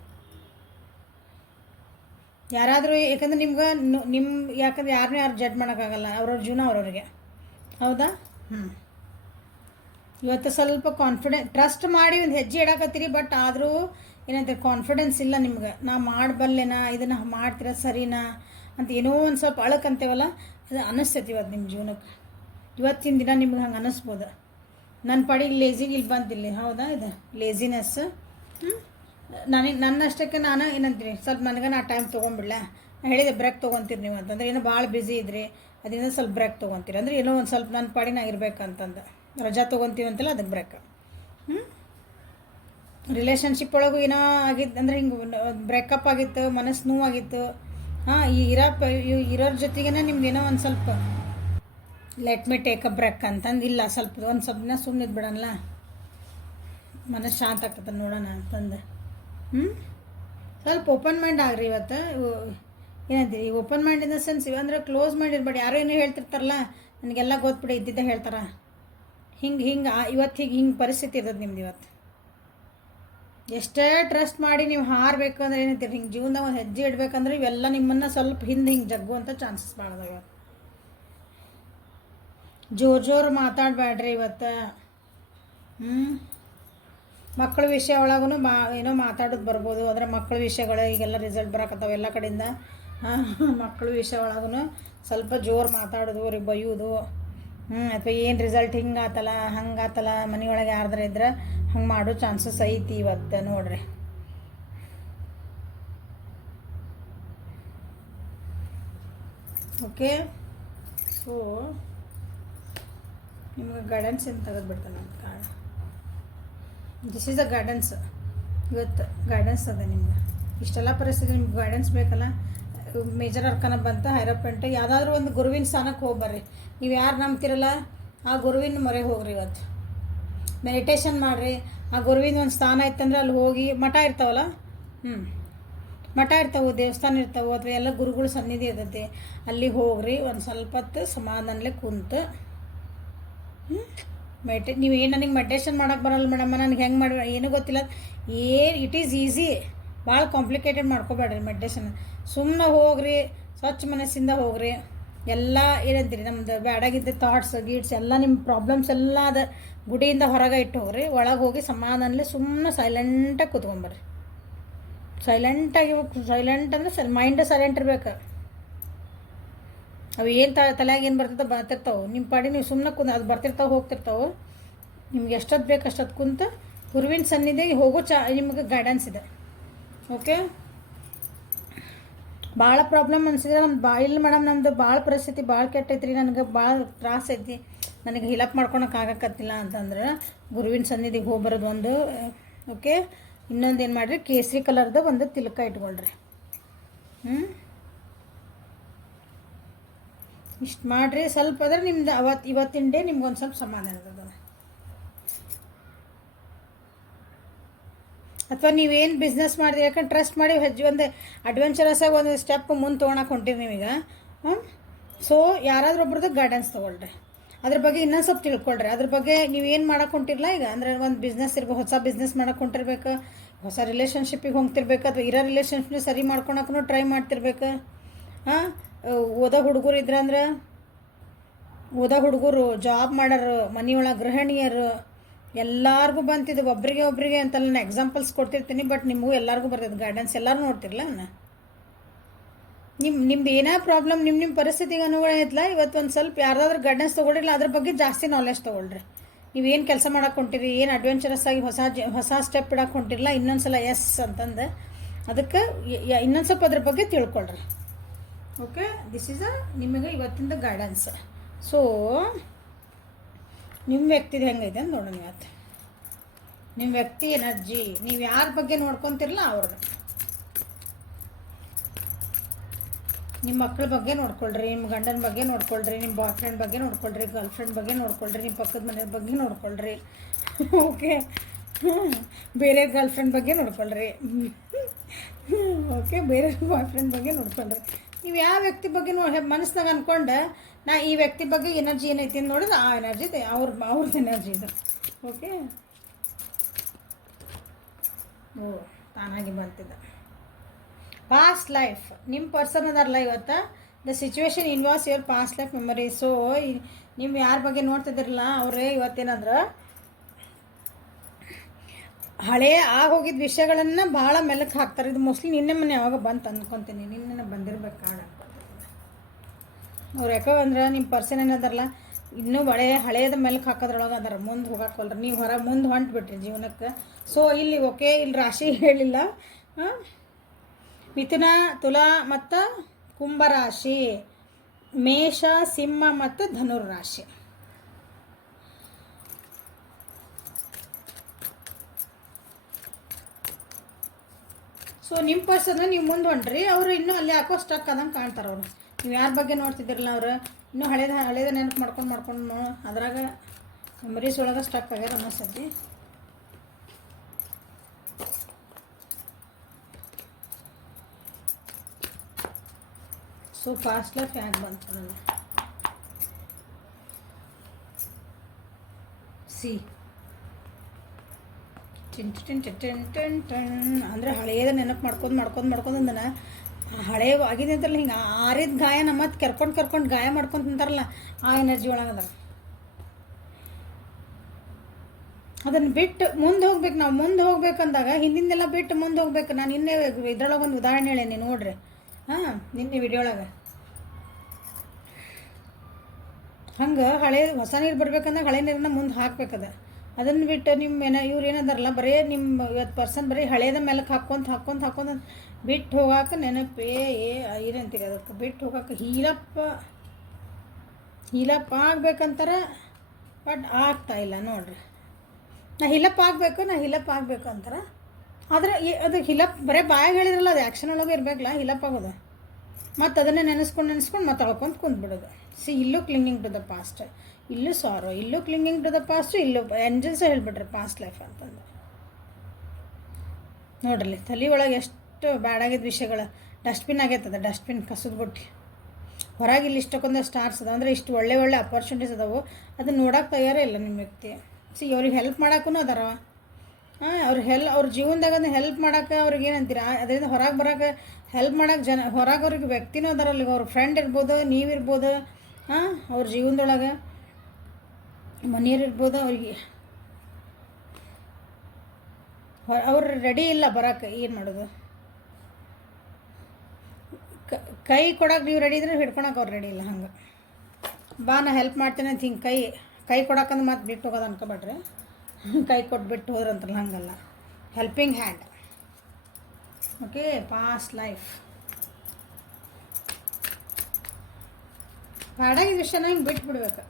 ಯಾರಾದರೂ ಯಾಕಂದ್ರೆ ನಿಮ್ಗೆ ಯಾಕಂದ್ರೆ ಯಾರನ್ನೂ ಯಾರು ಜಡ್ಜ್ ಮಾಡೋಕ್ಕಾಗಲ್ಲ, ಅವ್ರವ್ರ ಜೀವನ ಅವ್ರವ್ರಿಗೆ. ಹೌದಾ? ಇವತ್ತು ಸ್ವಲ್ಪ ಟ್ರಸ್ಟ್ ಮಾಡಿ ಒಂದು ಹೆಜ್ಜೆ ಇಡಕತ್ತೀರಿ. ಬಟ್ ಆದರೂ ಏನಂತಾರೆ ಕಾನ್ಫಿಡೆನ್ಸ್ ಇಲ್ಲ ನಿಮ್ಗೆ. ನಾ ಮಾಡಬಲ್ಲೆನಾ, ಇದನ್ನು ಮಾಡ್ತೀರ ಸರಿನಾ ಅಂತ ಏನೋ ಒಂದು ಸ್ವಲ್ಪ ಅಳಕಂತೇವಲ್ಲ, ಅದು ಅನ್ನಿಸ್ತೈತಿ ಇವತ್ತು ನಿಮ್ಮ ಜೀವನಕ್ಕೆ. ಇವತ್ತಿನ ದಿನ ನಿಮ್ಗೆ ಹಂಗೆ ಅನ್ನಿಸ್ಬೋದು. ನನ್ನ ಪಾಡಿಗೆ ಲೇಜಿಗೆ ಇಲ್ಲಿ ಬಂದಿಲ್ಲ. ಹೌದಾ? ಇದು ಲೇಜಿನೆಸ್. ನನ್ನಷ್ಟಕ್ಕೆ ನಾನು ಏನಂತೀರಿ ಸ್ವಲ್ಪ ನನಗೆ ನಾ ಟೈಮ್ ತೊಗೊಂಬಿಡ್ಲ. ಹೇಳಿದೆ ಬ್ರೇಕ್ ತೊಗೊತೀರಿ ನೀವು ಅಂತಂದ್ರೆ, ಏನೋ ಭಾಳ ಬ್ಯುಸಿ ಇದ್ರಿ, ಅದರಿಂದ ಸ್ವಲ್ಪ ಬ್ರೇಕ್ ತೊಗೊತೀರಿ ಅಂದ್ರೆ ಏನೋ ಒಂದು ಸ್ವಲ್ಪ ನನ್ನ ಪಾಡಿನ ಇರಬೇಕಂತಂದು ರಜಾ ತೊಗೊತೀವಿ ಅಂತಲ್ಲ, ಅದಕ್ಕೆ ಬ್ರೇಕ್. ರಿಲೇಷನ್ಶಿಪ್ ಒಳಗೂ ಏನೋ ಆಗಿತ್ತು ಅಂದ್ರೆ ಹಿಂಗೆ ಬ್ರೇಕಪ್ ಆಗಿತ್ತು, ಮನಸ್ಸು ನೋವಾಗಿತ್ತು. ಇರೋರ ಜೊತೆಗೇನೆ ನಿಮ್ದು ಏನೋ ಒಂದು ಸ್ವಲ್ಪ let me take a break ಅಂತಂದು ಇಲ್ಲ, ಒಂದು ಸ್ವಲ್ಪ ದಿನ ಸುಮ್ಮನೆ ಬಿಡೋಣ, ಮನಸ್ಸು ಶಾಂತ ಆಗ್ತದೆ ನೋಡೋಣ ಅಂತಂದು. ಸ್ವಲ್ಪ ಓಪನ್ ಮೈಂಡ್ ಆಗ್ರಿ ಇವತ್ತು. ಏನಂತೀರಿ open mind in the sense ಇವಂದ್ರೆ ಕ್ಲೋಸ್ ಮೈಂಡ್ ಇರಬೇಡಿ. ಯಾರೋ ಏನೋ ಹೇಳ್ತಿರ್ತಾರಲ್ಲ, ನನಗೆಲ್ಲ ಗೊತ್ತುಬಿಡಿ ಇದ್ದಿದ್ದೆ ಹೇಳ್ತಾರೆ, ಹಿಂಗೆ ಇವತ್ತು ಹಿಂಗೆ ಪರಿಸ್ಥಿತಿ ಇರ್ತದೆ ನಿಮ್ದು ಇವತ್ತು. ಎಷ್ಟೇ ಟ್ರಸ್ಟ್ ಮಾಡಿ ನೀವು ಹಾರಬೇಕು ಅಂದ್ರೆ ಏನಂತೀರಿ, ಹಿಂಗೆ ಜೀವನದಾಗ ಒಂದು ಹೆಜ್ಜೆ ಇಡಬೇಕಂದ್ರೆ ಇವೆಲ್ಲ ನಿಮ್ಮನ್ನು ಸ್ವಲ್ಪ ಹಿಂಗೆ ಜಗ್ಗುವಂಥ ಚಾನ್ಸಸ್ ಮಾಡಿದಾಗ. ಜೋರು ಮಾತಾಡಬೇಡ್ರಿ ಇವತ್ತು. ಮಕ್ಕಳ ವಿಷಯ ಒಳಗೂ ಏನೋ ಮಾತಾಡೋದು ಬರ್ಬೋದು. ಆದರೆ ಮಕ್ಕಳ ವಿಷಯಗಳು ಈಗೆಲ್ಲ ರಿಸಲ್ಟ್ ಬರೋಕತ್ತಾವ ಎಲ್ಲ ಕಡೆಯಿಂದ. ಮಕ್ಕಳ ವಿಷಯ ಒಳಗೂ ಸ್ವಲ್ಪ ಜೋರು ಮಾತಾಡೋದು, ಅವ್ರಿಗೆ ಬೈಯೋದು, ಅಥವಾ ಏನು ರಿಸಲ್ಟ್ ಹಿಂಗಾತಲ್ಲ ಹಂಗಾತಲ್ಲ, ಮನೆಯೊಳಗೆ ಯಾರ್ದಾರ ಇದ್ರೆ ಹಂಗೆ ಮಾಡೋ ಚಾನ್ಸಸ್ ಐತಿ ಇವತ್ತು ನೋಡ್ರಿ. ಓಕೆ, ಸೊ ನಿಮ್ಗೆ ಗೈಡೆನ್ಸ್ ಏನು ತೆಗೆದುಬಿಡ್ತಾನೆ ನಮ್ಮ card. This is a guidance. ಇವತ್ತು ಗೈಡೆನ್ಸ್ ಅದ ನಿಮ್ಗೆ. ಇಷ್ಟೆಲ್ಲ ಪರಿಸ್ಥಿತಿ ನಿಮ್ಗೆ ಗೈಡೆನ್ಸ್ ಬೇಕಲ್ಲ. ಮೇಜರ್ ಅರ್ಕನ ಬಂತ, ಹೈರಪ್ಪೆಂಟ್, ಯಾವುದಾದ್ರೂ ಒಂದು ಗುರುವಿನ ಸ್ಥಾನಕ್ಕೆ ಹೋಗಿ ಬರ್ರಿ. ನೀವು ಯಾರು ನಂಬ್ತಿರಲ್ಲ ಆ ಗುರುವಿನ ಮೊರೆ ಹೋಗ್ರಿ. ಇವತ್ತು ಮೆಡಿಟೇಷನ್ ಮಾಡಿರಿ. ಆ ಗುರುವಿನ ಒಂದು ಸ್ಥಾನ ಇತ್ತಂದ್ರೆ ಅಲ್ಲಿ ಹೋಗಿ, ಮಠ ಇರ್ತಾವಲ್ಲ, ಮಠ ಇರ್ತಾವೆ, ದೇವಸ್ಥಾನ ಇರ್ತಾವೆ, ಅಥವಾ ಎಲ್ಲ ಗುರುಗಳು ಸನ್ನಿಧಿ ಇರ್ತೈತಿ, ಅಲ್ಲಿ ಹೋಗ್ರಿ. ಒಂದು ಸ್ವಲ್ಪ ಹೊತ್ತು ಸಮಾಧಾನಲೆ ಕುಂತು ನೀವು ಏನು ನನಗೆ ಮೆಡಿಟೇಷನ್ ಮಾಡೋಕ್ಕೆ ಬರಲ್ಲ ಮೇಡಮ್ಮ, ನನಗೆ ಹೆಂಗೆ ಮಾಡಿ ಏನೂ ಗೊತ್ತಿಲ್ಲ, ಇಟ್ ಈಸ್ ಈಸಿ. ಭಾಳ ಕಾಂಪ್ಲಿಕೇಟೆಡ್ ಮಾಡ್ಕೋಬೇಡ್ರಿ ಮೆಡಿಟೇಷನ್. ಸುಮ್ಮನೆ ಹೋಗ್ರಿ, ಸ್ವಚ್ಛ ಮನಸ್ಸಿಂದ ಹೋಗ್ರಿ. ಎಲ್ಲ ಏನಂತೀರಿ, ನಮ್ದು ಬ್ಯಾಡಾಗಿದ್ದ ಥಾಟ್ಸ್ ಗೀಟ್ಸ್ ಎಲ್ಲ ನಿಮ್ಮ ಪ್ರಾಬ್ಲಮ್ಸ್ ಎಲ್ಲ ಅದು ಗುಡಿಯಿಂದ ಹೊರಗೆ ಇಟ್ಟು ಹೋಗ್ರಿ. ಒಳಗೆ ಹೋಗಿ ಸಮಾಧಾನಲೆ ಸುಮ್ಮನೆ ಸೈಲೆಂಟಾಗಿ ಕೂತ್ಕೊಂಬರ್ರಿ. ಸೈಲೆಂಟಾಗಿ ಸೈಲೆಂಟ್ ಅಂದರೆ ಮೈಂಡ್ ಸೈಲೆಂಟ್ ಇರ್ಬೇಕು. ಅವು ಏನು ತಲೆಯಾಗ ಏನು ಬರ್ತಿರ್ತಾವೆ ಬರ್ತಿರ್ತಾವೆ, ನಿಮ್ಮ ಪಾಡಿ ನೀವು ಸುಮ್ಮನೆ ಕುಂತ ಅದು ಬರ್ತಿರ್ತಾವೆ ಹೋಗ್ತಿರ್ತಾವೆ. ನಿಮ್ಗೆ ಎಷ್ಟೊತ್ತು ಬೇಕು ಅಷ್ಟೊತ್ತು ಕುಂತ ಗುರುವಿನ ಸನ್ನಿಧಿಗೆ ಹೋಗೋ ನಿಮಗೆ ಗೈಡೆನ್ಸ್ ಇದೆ. ಓಕೆ, ಭಾಳ ಪ್ರಾಬ್ಲಮ್ ಅನ್ಸಿದ್ರೆ ಇಲ್ಲ ಮೇಡಮ್ ನಮ್ಮದು ಭಾಳ ಪರಿಸ್ಥಿತಿ ಭಾಳ ಕೆಟ್ಟೈತ್ರಿ, ನನಗೆ ಭಾಳ ತ್ರಾಸ ಐತಿ, ನನಗೆ ಹಿಲಪ್ ಮಾಡ್ಕೊಳಕ್ಕೆ ಆಗಕತ್ತಿಲ್ಲ ಅಂತಂದ್ರೆ ಗುರುವಿನ ಸನ್ನಿಧಿಗೆ ಹೋಗಿ ಬರೋದು ಒಂದು. ಓಕೆ, ಇನ್ನೊಂದು ಏನು ಮಾಡಿರಿ, ಕೇಸರಿ ಕಲರ್ದು ಒಂದು ತಿಲಕ ಇಟ್ಕೊಳ್ರಿ. ಇಷ್ಟು ಮಾಡಿರಿ. ಸ್ವಲ್ಪ ಆದರೆ ನಿಮ್ದು ಇವತ್ತಿನ ಡೇ ನಿಮ್ಗೊಂದು ಸ್ವಲ್ಪ ಸಮಾಧಾನ ಇರ್ತದೆ. ಅಥವಾ ನೀವೇನು ಬಿಸ್ನೆಸ್ ಮಾಡಿದ್ರಿ, ಯಾಕಂದ್ರೆ ಟ್ರಸ್ಟ್ ಮಾಡಿ ಒಂದು ಅಡ್ವೆಂಚರಸ್ ಆಗಿ ಒಂದು ಸ್ಟೆಪ್ ಮುಂದೆ ತೊಗೊಳಕ್ಕೆ ಹೊಂಟಿರಿ ನೀವೀಗ. ಸೊ ಯಾರಾದ್ರೂ ಒಬ್ರದ್ದು ಗೈಡೆನ್ಸ್ ತೊಗೊಳ್ರಿ, ಅದ್ರ ಬಗ್ಗೆ ಇನ್ನೊಂದು ಸ್ವಲ್ಪ ತಿಳ್ಕೊಳ್ರಿ. ಅದ್ರ ಬಗ್ಗೆ ನೀವೇನು ಮಾಡಕ್ಕೆ ಹೊಂಟಿರಲ್ಲ ಈಗ, ಅಂದರೆ ಒಂದು ಬಿಸ್ನೆಸ್ ಇರ್ಬೇಕು, ಹೊಸ ಬಿಸ್ನೆಸ್ ಮಾಡಕ್ಕೆ ಹೊಂಟಿರ್ಬೇಕು, ಹೊಸ ರಿಲೇಷನ್ಶಿಪ್ಪಿಗೆ ಹೋಗ್ತಿರ್ಬೇಕು, ಅಥವಾ ಇರೋ ರಿಲೇಷನ್ಶಿಪ್ನ ಸರಿ ಮಾಡ್ಕೊಳಕ್ಕೂ ಟ್ರೈ ಮಾಡ್ತಿರ್ಬೇಕು. ಓದೋ ಹುಡುಗರು ಇದ್ರಂದ್ರೆ ಓದೋ ಹುಡುಗರು, ಜಾಬ್ ಮಾಡೋರು, ಮನೆಯೊಳಗೆ ಗೃಹಿಣಿಯರು, ಎಲ್ಲರಿಗೂ ಬಂತಿದ್ದು. ಒಬ್ರಿಗೆ ಅಂತಲ್ಲ, ನಾನು ಎಕ್ಸಾಂಪಲ್ಸ್ ಕೊಡ್ತಿರ್ತೀನಿ, ಬಟ್ ನಿಮಗೂ ಎಲ್ಲರಿಗೂ ಬರ್ತದೆ ಗೈಡೆನ್ಸ್. ಎಲ್ಲರೂ ನೋಡ್ತಿರಲ್ಲ ನಿಮ್ದು ಏನೋ ಪ್ರಾಬ್ಲಮ್ ನಿಮ್ಮ ಪರಿಸ್ಥಿತಿಗೆ ಅನುಗುಣ ಐತಲ್ಲ. ಇವತ್ತು ಒಂದು ಸ್ವಲ್ಪ ಯಾರಾದ್ರೂ ಗೈಡೆನ್ಸ್ ತೊಗೊಳ್ರಿಲ್ಲ, ಅದ್ರ ಬಗ್ಗೆ ಜಾಸ್ತಿ ನಾಲೆಜ್ ತೊಗೊಳ್ರಿ. ನೀವೇನು ಕೆಲಸ ಮಾಡಕ್ಕೆ ಹೊಂಟಿರಿ, ಏನು ಅಡ್ವೆಂಚರಸ್ ಆಗಿ ಹೊಸ ಸ್ಟೆಪ್ ಇಡಕ್ಕೆ ಹೊಂಟಿರಲ್ಲ, ಇನ್ನೊಂದು ಸಲ ಎಸ್ ಅಂತಂದು ಅದಕ್ಕೆ ಇನ್ನೊಂದು ಸ್ವಲ್ಪ ಅದ್ರ ಬಗ್ಗೆ ತಿಳ್ಕೊಳ್ರಿ. ಓಕೆ, ದಿಸ್ ಈಸ್ ನಿಮಗೆ ಇವತ್ತಿಂದ ಗೈಡೆನ್ಸ್. ಸೊ ನಿಮ್ಮ ವ್ಯಕ್ತಿದು ಹೆಂಗೈತೆ ಅಂತ ನೋಡೋಣ ಇವತ್ತು. ನಿಮ್ಮ ವ್ಯಕ್ತಿ ಎನರ್ಜಿ, ನೀವು ಯಾರ ಬಗ್ಗೆ ನೋಡ್ಕೊತಿರಲ್ಲ ಅವ್ರದ್ದು. ನಿಮ್ಮ ಮಕ್ಕಳ ಬಗ್ಗೆ ನೋಡ್ಕೊಳ್ರಿ, ನಿಮ್ಮ ಗಂಡನ ಬಗ್ಗೆ ನೋಡ್ಕೊಳ್ರಿ, ನಿಮ್ಮ ಬಾಯ್ ಫ್ರೆಂಡ್ ಬಗ್ಗೆ ನೋಡ್ಕೊಳ್ರಿ, ಗರ್ಲ್ ಫ್ರೆಂಡ್ ಬಗ್ಗೆ ನೋಡ್ಕೊಳ್ರಿ, ನಿಮ್ಮ ಪಕ್ಕದ ಮನೆಯ ಬಗ್ಗೆ ನೋಡ್ಕೊಳ್ರಿ. ಓಕೆ, ಬೇರೆ ಗರ್ಲ್ ಫ್ರೆಂಡ್ ಬಗ್ಗೆ ನೋಡ್ಕೊಳ್ರಿ. ಓಕೆ, ಬೇರೆ ಬಾಯ್ ಫ್ರೆಂಡ್ ಬಗ್ಗೆ ನೋಡ್ಕೊಳ್ರಿ. ನೀವು ಯಾವ ವ್ಯಕ್ತಿ ಬಗ್ಗೆ ಮನಸ್ಸಿನಾಗ ಅಂದ್ಕೊಂಡು ನಾ ಈ ವ್ಯಕ್ತಿ ಬಗ್ಗೆ ಎನರ್ಜಿ ಏನೈತಿ ಅಂತ ನೋಡಿದ್ರೆ ಆ ಎನರ್ಜಿ ಅವ್ರದ್ದು ಎನರ್ಜಿ ಇದು. ಓಕೆ, ತಾನಾಗಿ ಬಂತಿದ್ದ ಪಾಸ್ಟ್ ಲೈಫ್ ನಿಮ್ಮ ಪರ್ಸನ್ ಅದಾರಲ್ಲ ಇವತ್ತು. The situation involves your past life memory. So ನೀವು ಯಾರ ಬಗ್ಗೆ ನೋಡ್ತಿದ್ದೀರಲ್ಲ ಅವರೇ ಇವತ್ತೇನಾದ್ರೆ ಹಳೇ ಆಗೋಗಿದ್ದ ವಿಷಯಗಳನ್ನು ಭಾಳ ಮೆಲಕ್ಕೆ ಹಾಕ್ತಾರೆ. ಇದು ಮೋಸ್ಟ್ಲಿ ನಿನ್ನೆ ಮೊನ್ನೆ ಯಾವಾಗ ಬಂತು ಅಂದ್ಕೊತೀನಿ, ನಿನ್ನೆ ಬಂದಿರ್ಬೇಕು ಕಾರಣ ಅವ್ರು. ಯಾಕೋ ಅಂದ್ರೆ ನಿಮ್ಮ ಪರ್ಸನ್ ಏನದಾರಲ್ಲ ಇನ್ನೂ ಹಳೆಯದ ಮೆಲಕ್ಕೆ ಹಾಕೋದ್ರೊಳಗೆ ಅದಾರ, ಮುಂದೆ ಹೋಗಾಕೋಲ್ರಿ. ನೀವು ಮುಂದೆ ಹೊಂಟ್ಬಿಟ್ರಿ ಜೀವನಕ್ಕೆ. ಸೊ ಇಲ್ಲಿ ಓಕೆ, ಇಲ್ಲಿ ರಾಶಿ ಹೇಳಿಲ್ಲ. ಮಿಥುನ, ತುಲಾ ಮತ್ತು ಕುಂಭರಾಶಿ, ಮೇಷ, ಸಿಂಹ ಮತ್ತು ಧನುರ್ರಾಶಿ. ಸೊ ನಿಮ್ಮ ಪರ್ಸನ್ ನೀವು ಮುಂದೆ ಹೊಂಟ್ರಿ, ಅವರು ಇನ್ನೂ ಅಲ್ಲಿ ಯಾಕೋ ಸ್ಟಕ್ ಆದಂಗೆ ಕಾಣ್ತಾರೆ. ಅವರು ನೀವು ಯಾರ ಬಗ್ಗೆ ನೋಡ್ತಿದ್ದೀರಲ್ಲ ಅವರು ಇನ್ನೂ ಹಳೇದ ನೆನಪು ಮಾಡ್ಕೊಂಡು ಅದ್ರಾಗ ಮೆಮರೀಸ್ ಒಳಗೆ ಸ್ಟಕ್ ಆಗ್ಯಾರ ಅನ್ನಿಸ್ತೈತಿ. ಸೊ ಪಾಸ್ಟ್ ಲೈಫ್ ಯಾಕೆ ಬಂತು ನನಗೆ ಸಿ ಅಂದರೆ ಹಳೆಯದ ನೆನಪು ಮಾಡ್ಕೊಂಡು ಅಂದ್ರೆ ಹಳೆಯ ಆಗಿದೆ ಅಂತಲ್ಲ, ಹಿಂಗೆ ಆರಿದ ಗಾಯನ ಮತ್ತೆ ಕರ್ಕೊಂಡು ಗಾಯ ಮಾಡ್ಕೊಂಡು ತಿಂತಾರಲ್ಲ, ಆ ಎನರ್ಜಿ ಒಳಗದ. ಅದನ್ನು ಬಿಟ್ಟು ಮುಂದೆ ಹೋಗ್ಬೇಕು. ನಾವು ಮುಂದೆ ಹೋಗ್ಬೇಕಂದಾಗ ಹಿಂದಿಂದೆಲ್ಲ ಬಿಟ್ಟು ಮುಂದೆ ಹೋಗ್ಬೇಕು. ನಾನು ನಿನ್ನೆ ಇದ್ರೊಳಗೆ ಒಂದು ಉದಾಹರಣೆ ಹೇಳೇನಿ ನೋಡ್ರಿ. ನಿನ್ನೆ ವಿಡಿಯೋ ಒಳಗೆ ಹಂಗೆ ಹೊಸ ನೀರು ಬರ್ಬೇಕಂದ್ರೆ ಹಳೆ ನೀರನ್ನ ಮುಂದೆ ಹಾಕ್ಬೇಕದ. ಅದನ್ನು ಬಿಟ್ಟು ಇವ್ರು ಏನದಾರಲ್ಲ ಬರೀ ನಿಮ್ಮ ಇವತ್ತು ಪರ್ಸನ್ ಬರೀ ಹಳೇದ ಮೇಲಕ್ಕೆ ಹಾಕ್ಕೊಂತ ಬಿಟ್ಟು ಹೋಗಾಕ ನೆನಪೇ ಏನಂತೀರಿ ಅದಕ್ಕೆ, ಬಿಟ್ಟು ಹೋಗಾಕ ಹೀಲಪ್ ಆಗ್ಬೇಕಂತಾರೆ, ಬಟ್ ಆಗ್ತಾಯಿಲ್ಲ ನೋಡ್ರಿ. ನಾ ಹಿಲಪ್ ಆಗಬೇಕು ಅಂತಾರೆ, ಆದರೆ ಅದು ಹಿಲಪ್ ಬರೀ ಬಾಯಾಗ ಹೇಳಿದ್ರಲ್ಲ, ಅದು ಆ್ಯಕ್ಷನ್ ಒಳಗೆ ಇರಬೇಕಲ್ಲ ಹಿಲಪ್ ಆಗೋದು. ಮತ್ತು ಅದನ್ನೇ ನೆನೆಸ್ಕೊಂಡು ಮಾತಾಡ್ಕೊಂಡು ಕುಂತ್ಬಿಡೋದು. ಇಲ್ಲೂ ಕ್ಲಿಂಗಿಂಗ್ ಟು ದ ಪಾಸ್ಟ್, ಇಲ್ಲೂ ಸಾರೋ, ಇಲ್ಲೂ ಕ್ಲಿಂಗಿಂಗ್ ಟು ದ ಪಾಸ್ಟ್, ಇಲ್ಲೂ ಏಂಜಲ್ಸ್ ಹೇಳ್ಬಿಟ್ರೆ ಪಾಸ್ಟ್ ಲೈಫ್ ಅಂತಂದು. ನೋಡ್ರಿ ತಲೆ ಒಳಗೆ ಎಷ್ಟು ಅಷ್ಟು ಬ್ಯಾಡಾಗಿದ್ದ ವಿಷಯಗಳು ಡಸ್ಟ್ಬಿನ್ ಆಗೈತದ, ಡಸ್ಟ್ಬಿನ್ ಕಸದ ಬುಟ್ಟಿ. ಹೊರಗೆ ಇಲ್ಲಿ ಇಷ್ಟಕ್ಕೊಂದು ಸ್ಟಾರ್ಸ್ ಅದಾವೆ ಅಂದರೆ ಇಷ್ಟು ಒಳ್ಳೆ ಒಳ್ಳೆ ಅಪರ್ಚುನಿಟೀಸ್ ಅದಾವೆ, ಅದನ್ನ ನೋಡೋಕೆ ತಯಾರೇ ಇಲ್ಲ ನಿಮ್ಮ ವ್ಯಕ್ತಿ. ಅವ್ರಿಗೆ ಹೆಲ್ಪ್ ಮಾಡೋಕ್ಕೂ ಅದಾರ. ಅವ್ರ ಜೀವನದಾಗ ಒಂದು ಹೆಲ್ಪ್ ಮಾಡೋಕೆ ಅವ್ರಿಗೆ ಏನಂತೀರ, ಅದರಿಂದ ಹೊರಗೆ ಬರೋಕೆ ಹೆಲ್ಪ್ ಮಾಡೋಕೆ ಹೊರಗೆ ಅವ್ರಿಗೆ ವ್ಯಕ್ತಿನೂ ಅದಾರಲ್ಲಿ. ಅವ್ರ ಫ್ರೆಂಡ್ ಇರ್ಬೋದು, ನೀವಿರ್ಬೋದು, ಅವ್ರ ಜೀವನದೊಳಗೆ ಮನೆಯವ್ರಿರ್ಬೋದು. ಅವ್ರಿಗೆ ಅವ್ರು ರೆಡಿ ಇಲ್ಲ ಬರೋಕೆ, ಏನು ಮಾಡೋದು? ಕೈ ಕೊಡೋಕೆ ನೀವು ರೆಡಿ ಇದ್ರೆ ಹಿಡ್ಕೊಳಕ್ಕೆ ಅವ್ರು ರೆಡಿ ಇಲ್ಲ. ಹಂಗೆ ಬಾ ನಾ ಹೆಲ್ಪ್ ಮಾಡ್ತೇನೆ ಅಂತ ಹಿಂಗೆ ಕೈ ಕೊಡೋಕಂದ್ರೆ ಮತ್ತೆ ಬಿಟ್ಟು ಹೋಗೋದು ಅನ್ಕೊಬೇಡ್ರಿ. ಕೈ ಕೊಟ್ಬಿಟ್ಟು ಹೋದ್ರಂತಲ್ಲ, ಹಂಗಲ್ಲ. Helping hand. Okay, past life ಬ್ಯಾಡಾಗಿದ್ದ ವಿಷಯನ ಹಿಂಗೆ ಬಿಟ್ಬಿಡ್ಬೇಕು.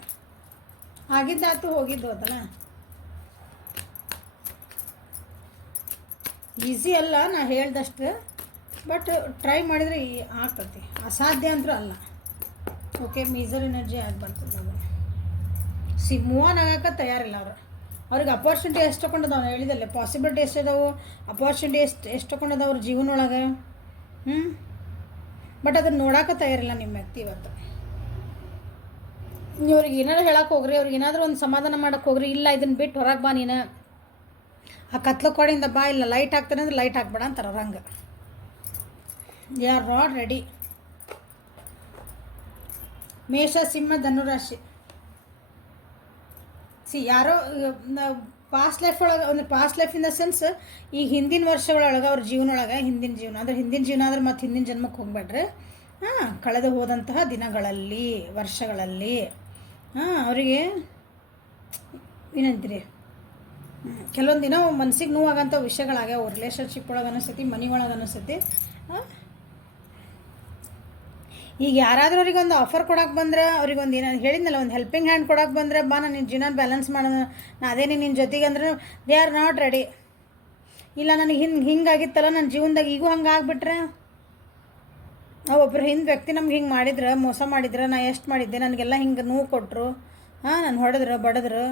ಆಗಿದ್ದಾತು, ಹೋಗಿದ್ದು ಅದಲ್ಲ. ಈಸಿ ಅಲ್ಲ ನಾ ಹೇಳ್ದಷ್ಟು, ಬಟ್ ಟ್ರೈ ಮಾಡಿದರೆ ಆಗ್ತತಿ. ಅಸಾಧ್ಯ ಅಂತೂ ಅಲ್ಲ. ಓಕೆ, ಮೀಸರ್ ಎನರ್ಜಿ ಆಗ್ಬಾರ್ದು. ಮೂವ್ ಆನ್ ಆಗಕ್ಕೆ ತಯಾರಿಲ್ಲ ಅವ್ರಿಗೆ ಅಪರ್ಚುನಿಟಿ ಎಷ್ಟು ತೊಗೊಂಡದ ಅವ್ನು ಹೇಳಿದಲ್ಲ, ಪಾಸಿಬಿಲಿಟಿ ಎಷ್ಟಿದಾವೆ, ಅಪರ್ಚುನಿಟಿ ಎಷ್ಟು ತೊಗೊಂಡದ ಅವ್ರ ಜೀವನೊಳಗೆ. ಬಟ್ ಅದನ್ನು ನೋಡೋಕೆ ತಯಾರಿಲ್ಲ ನಿಮ್ಮ ವ್ಯಕ್ತಿ ಇವತ್ತು. ನೀವು ಅವ್ರಿಗೆ ಏನಾದ್ರು ಹೇಳಕ್ಕೆ ಹೋಗ್ರಿ, ಅವ್ರಿಗೆ ಏನಾದರೂ ಒಂದು ಸಮಾಧಾನ ಮಾಡೋಕ್ಕೆ ಹೋಗ್ರಿ. ಇಲ್ಲ ಇದನ್ನು ಬಿಟ್ಟು ಹೊರಗೆ ಬಾ ನೀನು, ಆ ಕತ್ಲ ಕೋಡಿಂದ ಬಾ, ಇಲ್ಲ ಲೈಟ್ ಹಾಕ್ತಾನೆ ಅಂದ್ರೆ ಲೈಟ್ ಹಾಕ್ಬೇಡ ಅಂತಾರೆ ಅವ್ರು. ಹಂಗೆ ದೇ ಆರ್ ನಾಟ್ ರೆಡಿ. ಮೇಷ, ಸಿಂಹ, ಧನುರಾಶಿ. ಯಾರೋ ಪಾಸ್ಟ್ ಲೈಫ್ ಒಳಗೆ, ಒಂದು past life in the sense ಈಗ ಹಿಂದಿನ ವರ್ಷಗಳೊಳಗೆ ಅವ್ರ ಜೀವನೊಳಗೆ, ಹಿಂದಿನ ಜೀವನ ಆದರೆ ಮತ್ತು ಹಿಂದಿನ ಜನ್ಮಕ್ಕೆ ಹೋಗ್ಬೇಡ್ರಿ. ಕಳೆದು ಹೋದಂತಹ ದಿನಗಳಲ್ಲಿ, ವರ್ಷಗಳಲ್ಲಿ ಅವರಿಗೆ ಏನಂತೀರಿ, ಕೆಲವೊಂದು ದಿನ ಮನಸ್ಸಿಗೆ ನೋವಾಗಂಥ ವಿಷಯಗಳಾಗ್ಯಾವ. ರಿಲೇಷನ್ಶಿಪ್ ಒಳಗೆ ಅನಿಸ್ತೈತಿ, ಮನೆ ಒಳಗೆ ಅನಿಸ್ತೈತಿ. ಈಗ ಯಾರಾದರೂ ಅವ್ರಿಗೊಂದು ಆಫರ್ ಕೊಡೋಕೆ ಬಂದ್ರೆ, ಅವ್ರಿಗೊಂದು ಏನೋ ಹೇಳಿದ್ನಲ್ಲ, ಒಂದು ಹೆಲ್ಪಿಂಗ್ ಹ್ಯಾಂಡ್ ಕೊಡೋಕೆ ಬಂದರೆ, ಬಾ ನಾನು ನಿನ್ನ ಜೀವನ ಬ್ಯಾಲೆನ್ಸ್ ಮಾಡೋಣ, ನಾ ಅದೇನೇ ನಿನ್ನ ಜೊತೆಗೆ ಅಂದ್ರೆ ದೇ ಆರ್ ನಾಟ್ ರೆಡಿ. ಇಲ್ಲ ನನಗೆ ಹಿಂಗಾಗಿತ್ತಲ್ಲ ನನ್ನ ಜೀವನದಾಗ, ಈಗೂ ಹಂಗೆ ಆಗಿಬಿಟ್ರೆ, ಒಬ್ಬರು ವ್ಯಕ್ತಿ ನಮ್ಗೆ ಹಿಂಗೆ ಮಾಡಿದ್ರೆ, ಮೋಸ ಮಾಡಿದ್ರೆ, ನಾ ಎಷ್ಟು ಮಾಡಿದ್ದೆ, ನನಗೆಲ್ಲ ಹಿಂಗೆ ನೋವು ಕೊಟ್ಟರು, ನಾನು ಹೊಡೆದ್ರು ಬಡಿದ್ರು.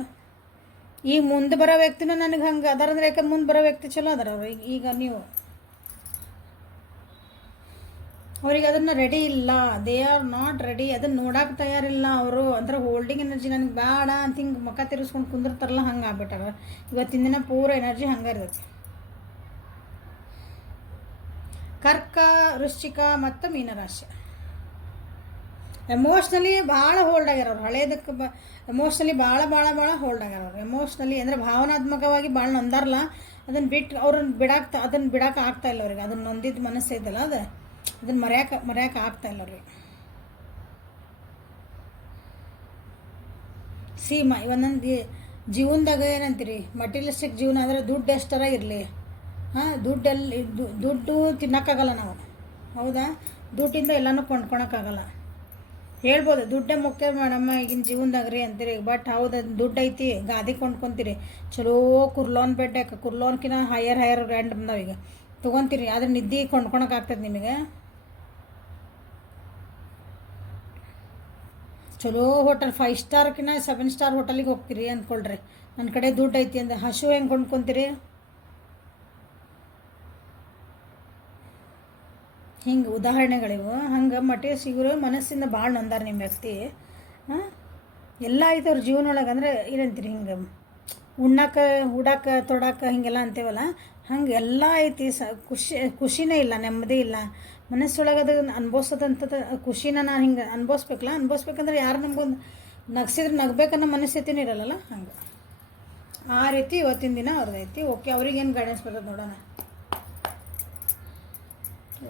ಈಗ ಮುಂದೆ ಬರೋ ವ್ಯಕ್ತಿನೂ ನನಗೆ ಹಂಗೆ ಅದಾರಂದ್ರೆ, ಯಾಕಂದ್ರೆ ಮುಂದೆ ಬರೋ ವ್ಯಕ್ತಿ ಚಲೋ ಅದಾರ ಅವ್ರು. ಈಗ ನೀವು ಅವ್ರಿಗೆ ಅದನ್ನು ರೆಡಿ ಇಲ್ಲ, ದೇ ಆರ್ ನಾಟ್ ರೆಡಿ. ಅದನ್ನು ನೋಡೋಕೆ ತಯಾರಿಲ್ಲ ಅವರು. ಅಂದ್ರೆ ಹೋಲ್ಡಿಂಗ್ ಎನರ್ಜಿ ನನಗೆ ಬೇಡ ಅಂತ ಹಿಂಗೆ ಮುಖ ತಿರ್ಸ್ಕೊಂಡು ಕುಂದಿರ್ತಾರಲ್ಲ, ಹಂಗೆ ಆಗ್ಬಿಟ್ಟಾರ. ಇವತ್ತಿನ ದಿನ ಪೂರ ಎನರ್ಜಿ ಹಂಗೆ ಇರ್ತೈತಿ. ಕರ್ಕ, ವೃಶ್ಚಿಕ ಮತ್ತು ಮೀನರಾಶಿ. ಎಮೋಷ್ನಲಿ ಭಾಳ ಹೋಲ್ಡ್ ಆಗ್ಯಾರ ಅವ್ರು. ಹಳೇದಕ್ಕೆ ಎಮೋಷ್ನಲಿ ಭಾಳ ಹೋಲ್ಡ್ ಆಗ್ಯಾರ ಅವ್ರು. ಎಮೋಷ್ನಲಿ ಅಂದರೆ ಭಾವನಾತ್ಮಕವಾಗಿ ಭಾಳ ನೊಂದಾರಲ್ಲ, ಅದನ್ನು ಬಿಟ್ಟು ಅದನ್ನು ಬಿಡೋಕೆ ಆಗ್ತಾಯಿಲ್ಲ ಅವ್ರಿಗೆ. ಅದನ್ನು ನೊಂದಿದ್ದು ಮನಸ್ಸು ಐತಲ್ಲ, ಅದನ್ನು ಮರೆಯೋಕೆ ಆಗ್ತಾಯಿಲ್ಲ ಅವ್ರಿಗೆ. ಒಂದೊಂದು ಜೀವನದಾಗ ಏನಂತೀರಿ, ಮಟೀರಿಯಲಿಸ್ಟಿಕ್ ಜೀವನ ಅಂದರೆ ದುಡ್ಡು ಎಷ್ಟರ ಇರಲಿ, ದುಡ್ಡು ತಿನ್ನೋಕ್ಕಾಗಲ್ಲ ನಾವು. ಹೌದಾ? ದುಡ್ಡಿಂದ ಎಲ್ಲನೂ ಕೊಂಡ್ಕೊಳಕ್ಕಾಗಲ್ಲ. ಹೇಳ್ಬೋದು ದುಡ್ಡೇ ಮುಖ್ಯ ಮೇಡಮ್ಮ ಈಗಿನ ಜೀವನದಾಗ ರೀ ಅಂತೀರಿ. ಬಟ್ ಹೌದು, ದುಡ್ಡು ಐತಿ, ಗಾದಿ ಕೊಂಡ್ಕೊತೀರಿ, ಚಲೋ ಕುರ್ಲೋನ್ ಬೆಡ್ಡಕ್ಕೆ, ಕುರ್ಲೋನ್ಕಿನ ಹೈಯರ್ ಬ್ರ್ಯಾಂಡ್ ಬಂದಾವ ಈಗ, ತೊಗೊತೀರಿ. ಆದರೆ ನಿದ್ದೆ ಕೊಂಡ್ಕೊಳಕ್ಕಾಗ್ತದೆ ನಿಮಗೆ. ಚಲೋ ಹೋಟೆಲ್ 5 ಸ್ಟಾರ್ಕಿನ 7 ಸ್ಟಾರ್ ಹೋಟೆಲಿಗೆ ಹೋಗ್ತೀರಿ ಅಂದ್ಕೊಳ್ರಿ. ನನ್ನ ಕಡೆ ದುಡ್ಡು ಐತಿ ಅಂದ್ರೆ ಹಸು ಹೆಂಗೆ ಕೊಂಡ್ಕೊತೀರಿ? ಹಿಂಗೆ ಉದಾಹರಣೆಗಳಿವು. ಹಂಗೆ ಮಟೆ ಸಿಗುರು ಮನಸ್ಸಿಂದ ಭಾಳ ನೊಂದಾರ ನಿಮ್ಮ ವ್ಯಕ್ತಿ. ಎಲ್ಲ ಐತೆ ಅವ್ರ ಜೀವನೊಳಗೆ. ಅಂದರೆ ಏನಂತೀರಿ, ಹಿಂಗೆ ಉಣ್ಣಕ್ಕೆ, ಉಡಕ್ಕೆ, ತೊಡಕ್ಕೆ ಹಿಂಗೆಲ್ಲ ಅಂತೇವಲ್ಲ, ಹಂಗೆ ಎಲ್ಲ ಐತಿ. ಖುಷಿನೇ ಇಲ್ಲ, ನೆಮ್ಮದಿ ಇಲ್ಲ ಮನಸ್ಸೊಳಗೆ. ಅದು ಅನ್ಭವಿಸೋದಂಥದ್ದು ಖುಷಿನ ನಾನು ಹಿಂಗೆ ಅನ್ಭವಿಸ್ಬೇಕಂದ್ರೆ ಯಾರು ನಮಗೊಂದು ನಗ್ಸಿದ್ರೆ ನಗಬೇಕನ್ನೋ ಮನಸ್ಥಿತಿನೂ ಇರಲ್ಲ. ಹಂಗೆ ಆ ರೀತಿ ಇವತ್ತಿನ ದಿನ ಅವ್ರದ್ದೈತಿ. ಓಕೆ, ಅವ್ರಿಗೇನು ಗೈಡೆನ್ಸ್ ಬರ್ತದೆ ನೋಡೋಣ.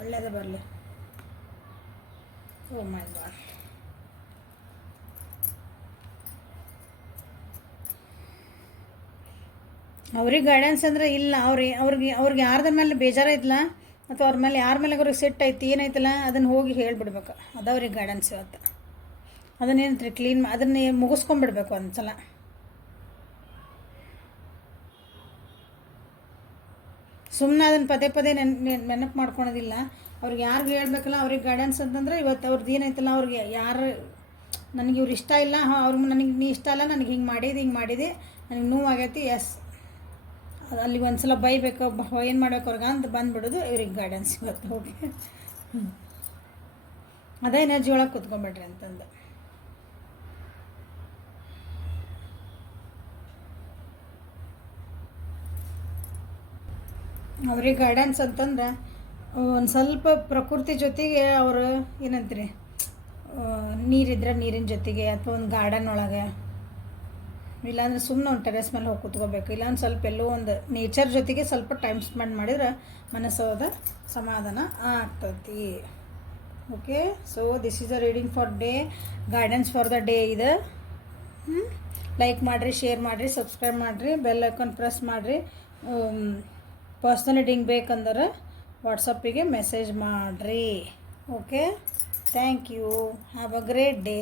ಒಳ್ಳೇದೇ ಬರಲಿ. ಓ ಮೈ ಗಾಡ್. ಅವ್ರಿಗೆ ಗೈಡೆನ್ಸ್ ಅಂದರೆ ಇಲ್ಲ. ಅವ್ರಿಗೆ ಯಾರ್ದ್ರ ಮೇಲೆ ಬೇಜಾರೈತಲ್ಲ, ಅಥವಾ ಅವ್ರ ಮೇಲೆ ಯಾರ ಮೇಲೆ ಅವ್ರಿಗೆ ಸಿಟ್ಟು ಐತಿ, ಏನೈತಲ್ಲ, ಅದನ್ನು ಹೋಗಿ ಹೇಳಿಬಿಡ್ಬೇಕು. ಅದವ್ರಿಗೆ ಗೈಡೆನ್ಸ್ ಇವತ್ತು. ಅದನ್ನೇನಂತ್ರಿ, ಅದನ್ನೇ ಮುಗಿಸ್ಕೊಂಡ್ಬಿಡ್ಬೇಕು ಒಂದು ಸಲ. ಸುಮ್ಮನೆ ಅದನ್ನು ಪದೇ ನೆನಪು ಮಾಡ್ಕೊಳೋದಿಲ್ಲ. ಅವ್ರಿಗೆ ಯಾರಿಗೆ ಹೇಳ್ಬೇಕಲ್ಲ, ಅವ್ರಿಗೆ ಗೈಡೆನ್ಸ್ ಅಂತಂದ್ರೆ ಇವತ್ತು ಅವ್ರದ್ದು ಏನೈತಲ್ಲ, ಅವ್ರಿಗೆ ಯಾರು ನನಗೆ ಇವ್ರು ಇಷ್ಟ ಇಲ್ಲ, ನನಗೆ ನೀ ಇಷ್ಟ ಇಲ್ಲ, ನನಗೆ ಹಿಂಗೆ ಮಾಡಿದೆ ನನಗೆ ನೋವಾಗೈತಿ, ಎಸ್ ಅಲ್ಲಿಗೆ ಒಂದು ಸಲ ಬೈಬೇಕು ಏನು ಮಾಡ್ಬೇಕು ಅವ್ರಿಗೆ ಅಂತ ಬಂದುಬಿಡೋದು ಇವ್ರಿಗೆ ಗೈಡೆನ್ಸ್ ಇವತ್ತು. ಓಕೆ, ಅದೇ ಎನರ್ಜಿ ಒಳಗೆ ಕೂತ್ಕೊಂಬಿಡ್ರಿ ಅಂತಂದು. ಅವ್ರಿಗೆ ಗೈಡೆನ್ಸ್ ಅಂತಂದ್ರೆ ಒಂದು ಸ್ವಲ್ಪ ಪ್ರಕೃತಿ ಜೊತೆಗೆ ಅವರು ಏನಂತೀರಿ, ನೀರಿದ್ರೆ ನೀರಿನ ಜೊತೆಗೆ ಅಥವಾ ಒಂದು ಗಾರ್ಡನ್ ಒಳಗೆ, ಇಲ್ಲಾಂದ್ರೆ ಸುಮ್ಮನೆ ಒಂದು ಟೆರೆಸ್ ಮೇಲೆ ಹೋಗಿ ಕೂತ್ಕೋಬೇಕು, ಇಲ್ಲಾಂದ್ರೆ ಸ್ವಲ್ಪ ಎಲ್ಲೋ ಒಂದು ನೇಚರ್ ಜೊತೆಗೆ ಸ್ವಲ್ಪ ಟೈಮ್ ಸ್ಪೆಂಡ್ ಮಾಡಿದ್ರೆ ಮನಸ್ಸೋದ ಸಮಾಧಾನ ಆಗ್ತತಿ. Okay, so this is a reading for day, guidance for the day ಇದು. ಲೈಕ್ ಮಾಡಿರಿ, ಶೇರ್ ಮಾಡಿರಿ, ಸಬ್ಸ್ಕ್ರೈಬ್ ಮಾಡಿರಿ, ಬೆಲ್ ಐಕಾನ್ ಪ್ರೆಸ್ ಮಾಡಿರಿ. ಪರ್ಸ್ನಲ್ ರೀಡಿಂಗ್ ಬೇಕಂದ್ರೆ ವಾಟ್ಸಪ್ಪಿಗೆ ಮೆಸೇಜ್ ಮಾಡಿರಿ. Okay, thank you, have a great day.